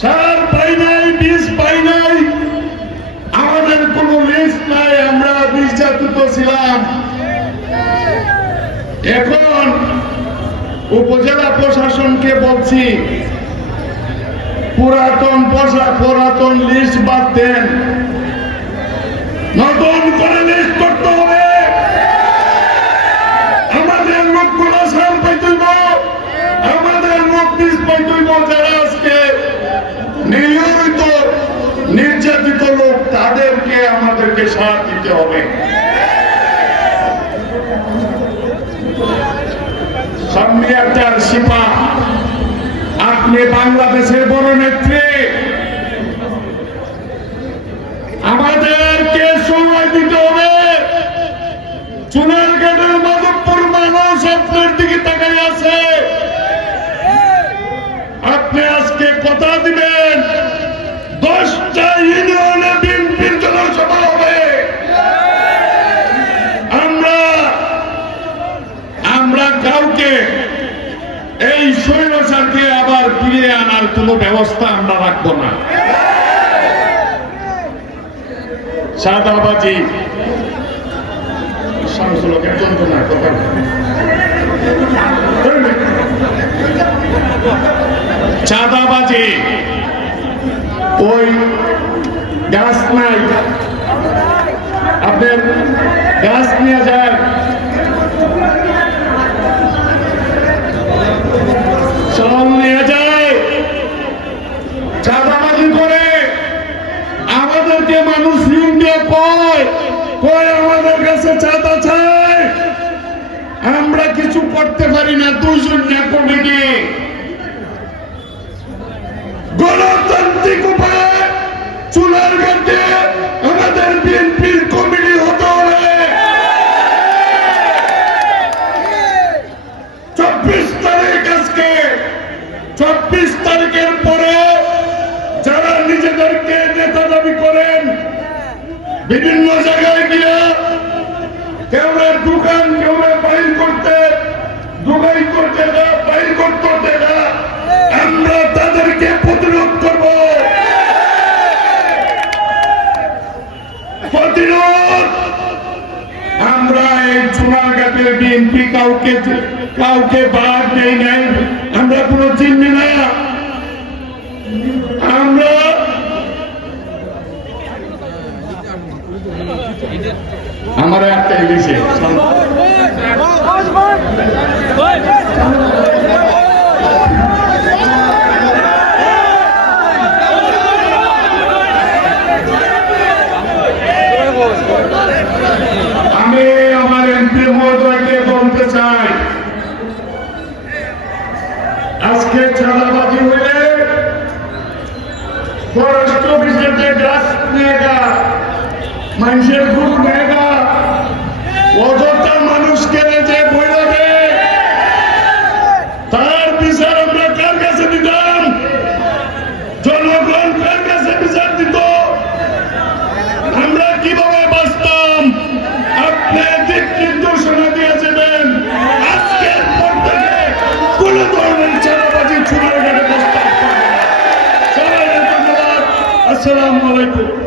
সার পাই নাই, বীজ পাই নাই, আমাদের কোনো লিস্ট নাই, আমরা নির্যাতিত ছিলাম। এখন উপজেলা প্রশাসনকে বলছি, পুরাতন লিস্ট বাদ দেন, নতুন করে লিস্ট করতে হবে। আমাদের লোকগুলো সার পাইতেইব, আমাদের লোক বীজ পাইতেইব। যারা আজকে নিয়মিত নির্যাতিত লোক, তাদেরকে আমাদেরকে সার দিতে হবে। সামনে একটা শিপা, আপনি বাংলাদেশের বড় নেত্রী, আমাদেরকে সময় দিতে হবে। চুনারঘাটের মাধবপুর মানুষ আপনার দিকে তাকাই আছে। আপনি আজকে কথা দিবেন 10টা ইউনিয়নে বিএনপির জনসভা হবে। আমরা কাউকে এই স্বৈরাচারকে আবার ফিরিয়ে আনার কোন ব্যবস্থা আমরা রাখবো না। চাঁদাবাজি চাঁদাবাজি, ওই গাছ নাই, আপনার গাছ নিয়ে যায়, চল নিয়ে যায়, চাঁদাবাজি করে আমাদেরকে মানুষ ঋণ দিয়ে কয় আমাদের কাছে চাঁদা চায়। আমরা কিছু করতে পারি না। 2জন কমিটি গণতান্ত্রিক উপায়ে চুনারঘাটে আমাদের বিএনপির কমিটি হতে হবে। 24 তারিখ আজকে, 24 তারিখের পরে যারা নিজেদেরকে নেতা দাবি করেন, বিভিন্ন জায়গায় গিয়ে কেউ দোকান, কেউ বাইর করতে, দোকাই করতে না, বাইর করতে না, আমরা তাদেরকে প্রতিরোধ করব। প্রতিরোধ আমরা এই চুনারঘাটের বিএনপি কাউকে বাদ দেই নাই, আমরা কোনো চিনি না। আমরা আমার একটা ইলিশে আমি আমার এমপি মহোদয়কে বলতে চাই, আজকে চাঁদাবাজি হলে ফরেস্ট অফিসের যে গাছ নেগা, মানুষের খুব নেগা, অযথা মানুষকে যে বইলাবে, তার বিচার আমরা কার কাছে দিতাম? জনগণ কার কাছে বিচার দিত? আমরা কিভাবে বাঁচতাম? আপনি দিক নির্দেশনা দিয়ে যাবেন। আজকের পর থেকে কোন ধরনের চাঁদাবাজি চুনারঘাটে প্রস্তাব করবেন না। সবাইকে ধন্যবাদ। আসসালামু আলাইকুম।